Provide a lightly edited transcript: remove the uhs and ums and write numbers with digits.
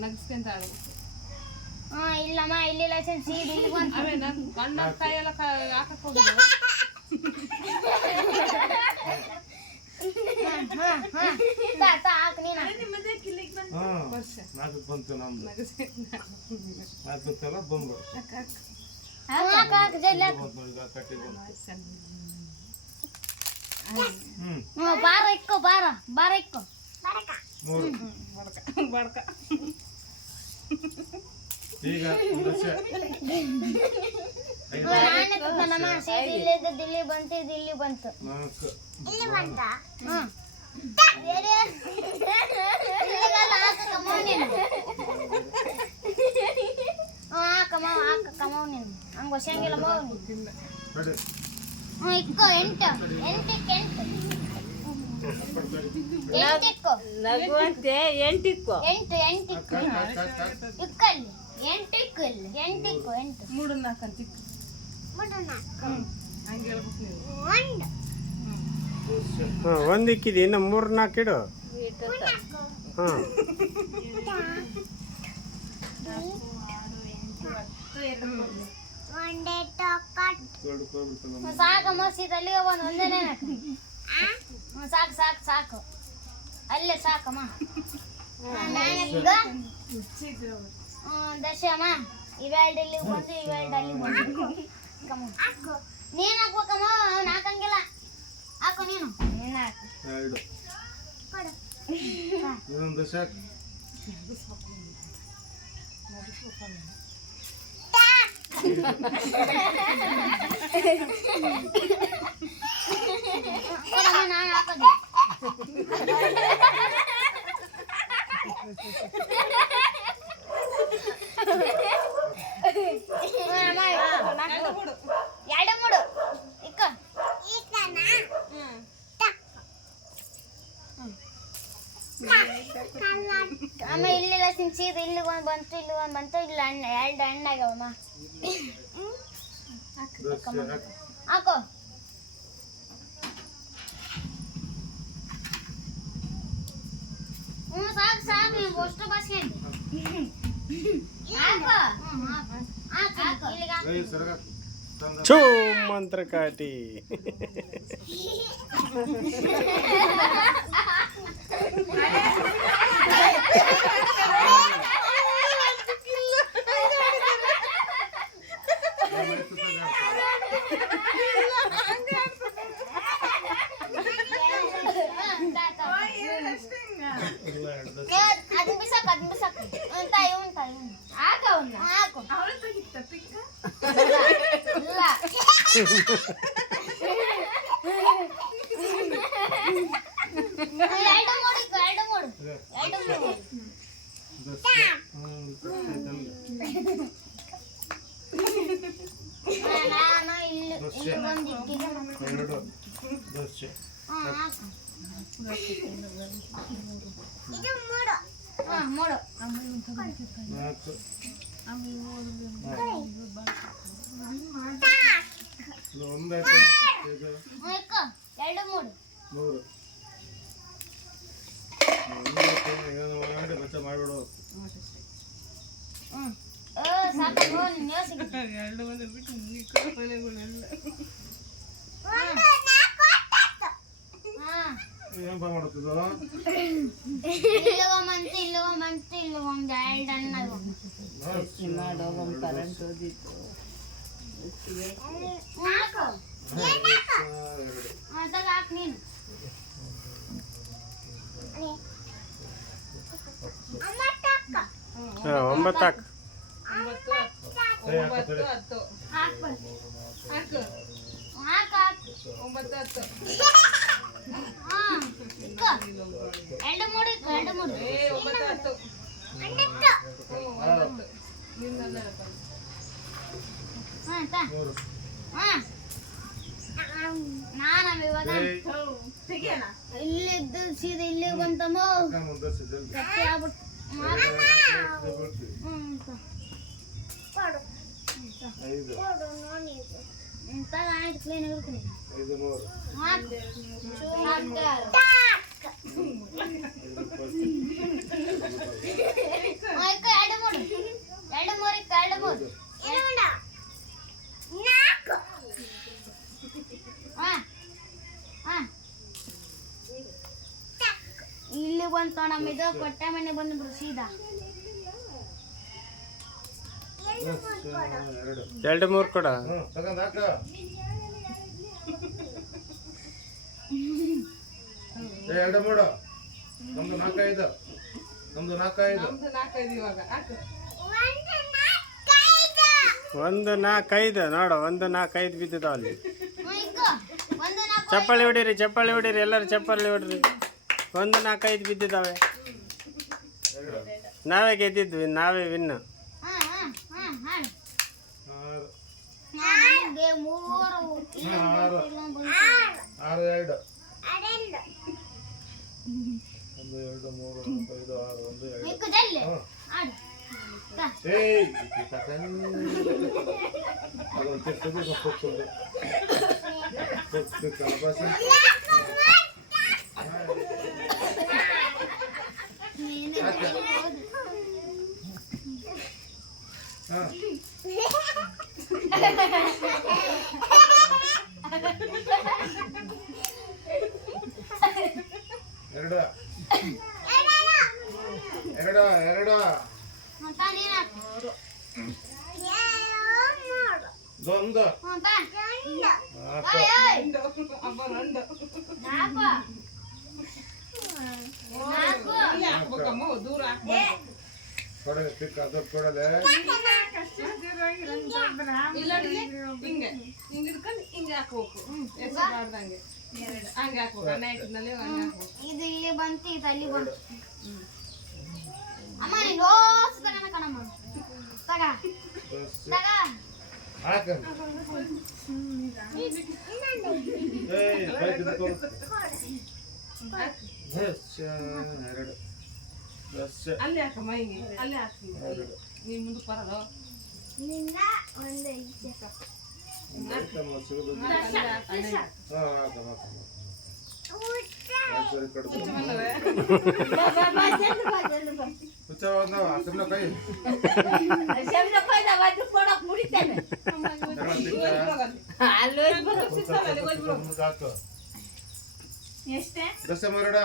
ನಗಿಸ್ಕೊಂತ ಆಡ್ಬೇಕು. ಇಲ್ಲಮ್ಮ ಇಲ್ಲಿ ಲೈಸೆನ್ಸ್ ಇಲ್ಲಿ ಬಂತು. ಅವೇ ನಾನು ಕಣ್ಣ ಕೈಯೆಲ್ಲ ಹಾಕಕ್ಕೆ ಹೋಗಿದ್ದೆ. ಹಾಕ್ ನೀನು ವರ್ಷ ನಾಲ್ಕು ಬಂತು ನಮ್ದು ನಾಲ್ಕು ಬಂತಲ್ಲ ಬಂದು ಬಾರ ಇಕ್ಕೋ ಬಾರ ಇಕ್ಕೋ ಬಡ್ಕ ಈಗ ನಮ್ಮ ಸೀಟ್ ಇಲ್ಲಿದ್ದು ಇಲ್ಲಿ ಬಂತು ಇದು ಇಲ್ಲಿ ಬಂತು ಇಲ್ಲಿ ಬಂತ ಹಂಗ ಹೊಸಂಗಿಲ್ಲ ಇಕ್ಕೋ ಎಂಟು ನಗುವಂತೆ ಎಂಟಿಕ್ಕೋ ಇಕ್ಕಲ್ಲಿ ಎಂಟು ಮೂರು ನಾಲ್ಕು ಅಂತ ಹಂಗೆ ಹೇಳ್ಬೇಕು ನೀವು. ಒಂದು ಇಕ್ಕಿದೆ ಇನ್ನು 3-4 ಇಡು. ಸಾಕಮ್ಮ ಸೀದಲ್ಲಿ ಒಂದೇನೇ ಸಾಕು ಅಲ್ಲೇ ಸಾಕಮ್ಮ. ದಶಮ್ಮ ಇವೆರಡು ಇಲ್ಲಿ ಬಂದು ಇವೆರಡು ಅಲ್ಲಿ ಬಂದು ನೀನ್ ಹಾಕ್ಬೇಕಮ್ಮ. ಅವ್ನು ಹಾಕಂಗಿಲ್ಲ. ಹಾಕು ನೀನು ಹಾಕು. ಇನ್ನೊಂದು ಸಾಕು. ನಾನು ಹಾಕೋದು ಎರಡು ಮೂಡು ಇಕ್ಕ ಅಮ್ಮ ಇಲ್ಲೆಲ್ಲ ಸಿಂಚಿದ ಇಲ್ಲಿ ಒಂದು ಬಂತು ಇಲ್ಲ ಎರಡು ಹಣ್ಣಾಗ್ಯಾವಮ್ಮ. ಹಾಕೋ ಸಾಕು ನೀವು ಅಷ್ಟು ಬಾಸ್ಕೊಂಡು ಛೂ ಮಂತ್ರಕಾಟಿ. ಎರಡು ಮಂದಿ ಬಿಟ್ಟು ಮನೆಗಳೆಲ್ಲ ಕರೆಂಟ್ ಓದಿತ್ತು. ಒಂಬತ್ತು ಹಾಕು. 9 10 ಹಾಕು 9 10 ಎರಡು ಮೂಡು ಏ 9 10 ನಿಂದಲ್ಲ ನಾನು ಇವಾಗ ಇಲ್ಲಿದ್ದು ಸೀದಾ ಇಲ್ಲಿ ಬಂತಮ್ಮ ಕ್ಲೀನ್ ಇರ್ತೀನಿ ಇಲ್ಲಿ ಬಂತು ನಮ್ಮ ಇದು ಕೊಟ್ಟೆ ಮನೆ ಬಂದು ಸೀದಾ ಎರಡು 2 3 ಕೊಡ ತಗೊಂಡ್ ಹಾಕ ಎರಡು ಮೂಡು ನಮ್ದು 4 5 ನಮ್ದು 4 5 ನಮ್ದು 4 5 ಇವಾಗ ಹಾಕು 1 4 5 ನೋಡು 1 4 5 ಬಿದ್ದಿದಾವ ಅಲ್ಲಿ ಒಂದು ನಾಲ್ಕು ಚಪ್ಪಾಳಿ ಹೊಡೀರಿ ಎಲ್ಲರೂ ಚಪ್ಪಾಳಿ ಹೊಡ್ರಿ 1 4 5 ಬಿದ್ದಿದ್ದಾವೆ ನಾವೇ ಗೆದ್ದಿದ್ವಿ ನಾವೇ ವಿನ್ ಹಾ ಹಾಡು 6 ನನಗೆ ಮೂರು ಇಲ್ಲ ಆರು. ಇಲ್ಲೊಂದು ಬಂತು. 6 2 1 2 3 4 5 6 1 2 ಮಿಕ್ಕುದಲ್ಲಿ ಹಾಡು ಏಯ್ ಅದೊಂದು ಚಿಕ್ಕದು ಸೊಪ್ಪು ಕಲಬಾಸ ನೀನೇ ಹೌದು. ಹಾಂ ಎರಡು ಎರಡು ಎರಡು ಅಂತ ನೀನು ಹಾಕು. ಒಂದು ಅಂತ. ನಾಲ್ಕು ಓಯ್, ಓಯ್. ಅಬ್ಬ ನಂದು ನಾಲ್ಕು. ನಾಲ್ಕು. ಇಲ್ಲಿ ಹಾಕ್ಬೇಕಮ್ಮ ದೂರ ಹಾಕ್ಬೇಕು ಕೊಡಲೆ ಪಿಕ್ ಅದು ಕೊಡಲೆ ಇಲ್ಲ ಹಿಂಗೆ ಹಿಡ್ಕೊಂಡು ಹಿಂಗೆ ಹಾಕ್ಬೇಕು ಹೆಸರು ಮಾಡ್ದಂಗೆ ಹಂಗೆ ಹಾಕ್ಬೇಕು ಅನ್ನ ಇಟ್ಟಿದ್ನಲ್ಲಿ ಹಂಗೆ ಹಾಕ್ಬೇಕು ಇದು ಇಲ್ಲಿ ಬಂತು ಇದು ಅಲ್ಲಿ ಬಂತು ಅಮ್ಮ ನೀನು ಲೋಸ್ ತಗೋಣ ಕಣಮ್ಮ ತಗ ತಗ ಹಾಕಂತ ಏಯ್ ಬೈಕ್ ತೋರಿಸ್ತು ಎರಡು ದಶ ಅಲ್ಲಿ ಹಾಕಮ್ಮ ಹಿಂಗೆ ಅಲ್ಲೇ ಹಾಕ್ತೀನಿ ಎರಡು ನೀ ಮುಂದೆ ಬರೋದು ನಿನ್ನ ಒಂದು ಐತೆ ಆಯ್ತಮ್ಮ ಸಿಗೋದು ಅಲ್ಲೇ ಹಾಕು, ಅಲ್ಲೇ ಹಾಕು. ಹಾಂ ಹಾಕಮ್ಮ ಸರಿ ಕಡ್ದು ಹುಚ್ಚವಾದ ಹಸಿರನ ಕೈ ಅಲ್ಲೋ ಮುಂದಕ್ಕೆ ಹಾಕು ಎಷ್ಟೇ ದಶ ಮರಡ